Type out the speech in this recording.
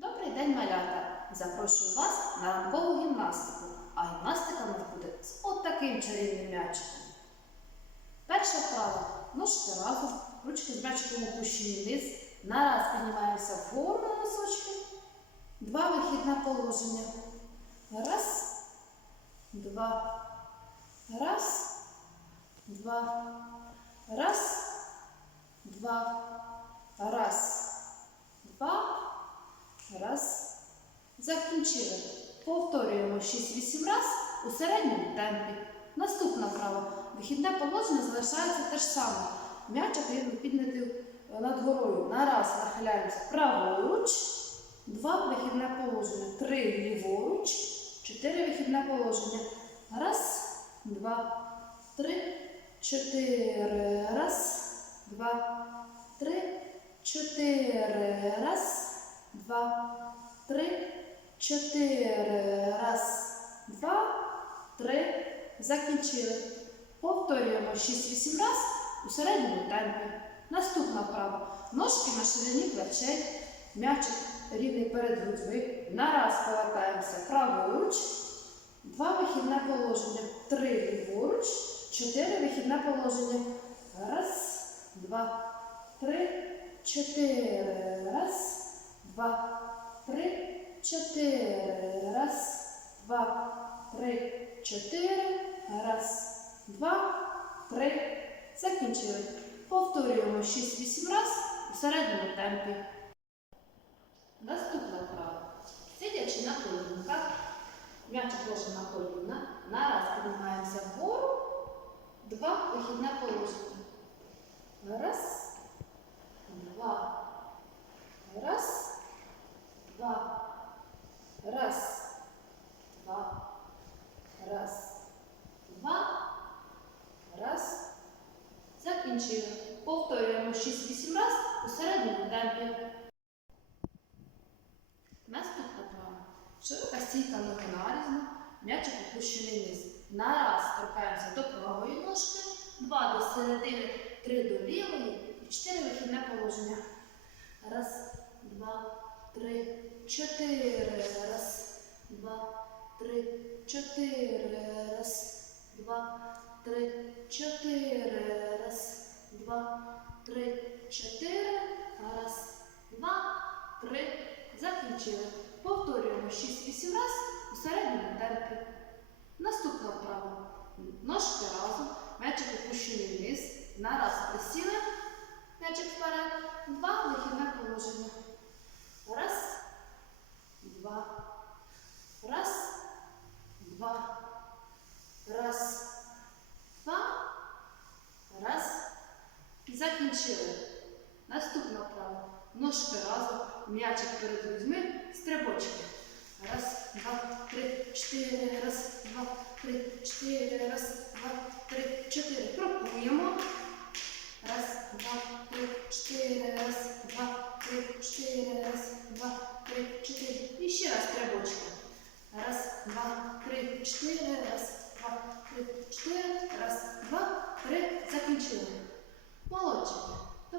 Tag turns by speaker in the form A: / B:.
A: Добрий день, малята! Запрошую вас на ранкову гімнастику. А гімнастика нас буде з от таким чарівним м'ячиком. Перша вправа. Ножки разом, ручки з м'ячиком опущені вниз. Нараз піднімаємося вгору на носочки. Два вихідне положення. Раз, два, раз, два, раз, два, раз, два. Раз. Закінчили. Повторюємо 6-8 раз у середньому темпі. Наступна вправа. Вихідне положення залишається те ж саме. М'ячик потрібно підняти над горою. На раз нахиляємося праворуч. Два вихідне положення. Три ліворуч. Чотири вихідне положення. Раз, два, три, чотири. Раз, два, три, чотири. Раз два, три, чотири. Раз, два, три. Закінчили. Повторюємо 6-8 раз у середньому темпі. Наступна вправа. Ножки на ширині плечей. М'ячик рівний перед грудьми. Нараз повертаємося праворуч. Два вихідне положення. Три ліворуч. Чотири вихідне положення. Раз, два, три, чотири. Раз два, три, чотири. Раз, два, три, чотири. Раз, два, три. Закінчили. Повторюємо 6-8 раз у середньому темпі. Наступна вправа. Сидячи на колінках, м'ячик ложимо на коліна. Нараз піднімаємося вгору. Два вихідне положення. Раз, два. Раз, два. Раз, два. Раз, два. Раз. Закінчили. Повторюємо 6-8 раз у середньому темпі. Наступна вправа. Широка стійка ноги нарізно, м'ячик опущений вниз. Нараз торкаємося до правої ножки, два до середини, три до лівої і чотири вихідне положення. Раз, два, три, чотири. Раз, два, три, чотири. Раз, два, три, чотири. Раз, два, три, чотири. Раз, два, три. Закінчили. Повторюємо 6-8 раз у середньому темпі. Наступна вправа. Ножки разом, м'ячик опущений вниз. Нараз присіли. М'ячик вперед. Два вихідне положення. Раз, два. Раз, два. Раз, два. Раз. Закінчили. Наступна вправа. Ножки разом, м'ячик перед грудьми, стрибочки. Раз, два, три, чотири. Раз, два, три, чотири. Раз, два, три, чотири. Крокуємо. Раз, два, три, чотири. Раз, два, три, чотири. Раз, два, три, чотири. І ще раз стрибочки. Раз, два, три, чотири. Раз, два, три, чотири. Раз, два, три. Закінчили. Молодчики. До